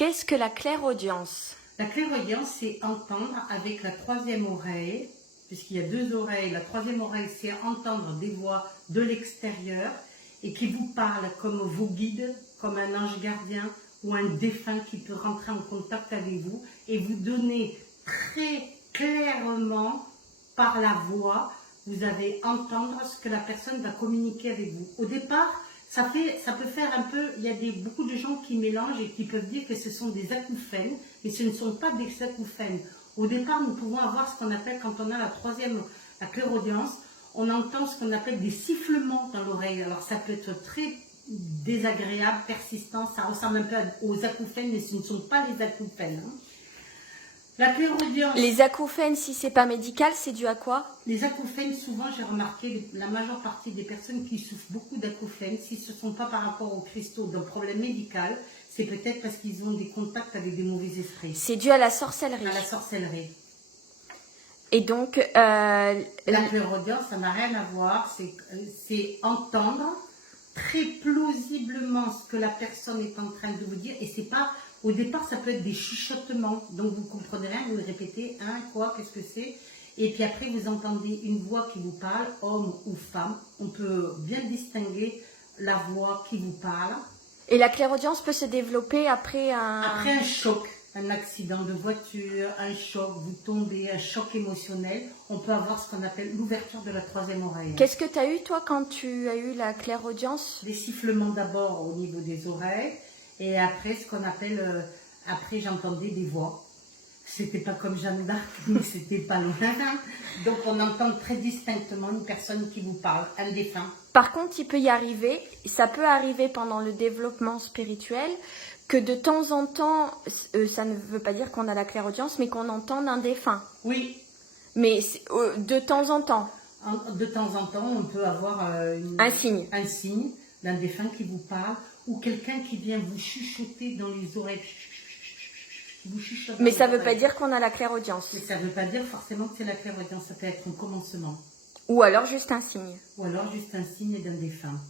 Qu'est-ce que la clairaudience? La clairaudience, c'est entendre avec la troisième oreille, puisqu'il y a deux oreilles. La troisième oreille, c'est entendre des voix de l'extérieur et qui vous parlent comme vos guides, comme un ange gardien ou un défunt qui peut rentrer en contact avec vous et vous donner très clairement par la voix, vous allez entendre ce que la personne va communiquer avec vous. Au départ, ça peut faire un peu, il y a beaucoup de gens qui mélangent et qui peuvent dire que ce sont des acouphènes, mais ce ne sont pas des acouphènes. Au départ, nous pouvons avoir ce qu'on appelle, quand on a la clairaudience, on entend ce qu'on appelle des sifflements dans l'oreille. Alors ça peut être très désagréable, persistant, ça ressemble un peu aux acouphènes, mais ce ne sont pas les acouphènes. La clairaudience. Les acouphènes, si c'est pas médical, c'est dû à quoi? Les acouphènes, souvent, j'ai remarqué, la majeure partie des personnes qui souffrent beaucoup d'acouphènes, si ce ne sont pas par rapport aux cristaux d'un problème médical, c'est peut-être parce qu'ils ont des contacts avec des mauvais esprits. C'est dû à la sorcellerie. À la sorcellerie. Et donc, la clairaudience, ça n'a rien à voir, c'est entendre très plausiblement ce que la personne est en train de vous dire, et c'est pas, au départ, ça peut être des chuchotements, donc vous comprenez rien, vous répétez, quoi, qu'est-ce que c'est? Et puis après, vous entendez une voix qui vous parle, homme ou femme. On peut bien distinguer la voix qui vous parle. Et la clairaudience peut se développer après un... Après un choc, un accident de voiture, un choc, vous tombez, un choc émotionnel. On peut avoir ce qu'on appelle l'ouverture de la troisième oreille. Qu'est-ce que tu as eu, toi, quand tu as eu la clairaudience? Des sifflements d'abord au niveau des oreilles. Et après, ce qu'on appelle... après, j'entendais des voix. C'était pas comme Jeanne d'Arc, mais c'était pas loin. Donc on entend très distinctement une personne qui vous parle, un défunt. Par contre, il peut y arriver, ça peut arriver pendant le développement spirituel, que de temps en temps, ça ne veut pas dire qu'on a la clairaudience, mais qu'on entende un défunt. Oui. Mais de temps en temps. De temps en temps, on peut avoir un signe d'un défunt qui vous parle, ou quelqu'un qui vient vous chuchoter dans les oreilles. Mais ça ne veut pas dire qu'on a la clairaudience. Mais ça ne veut pas dire forcément que c'est la clairaudience, ça peut être un commencement. Ou alors juste un signe. Ou alors juste un signe d'un défunt.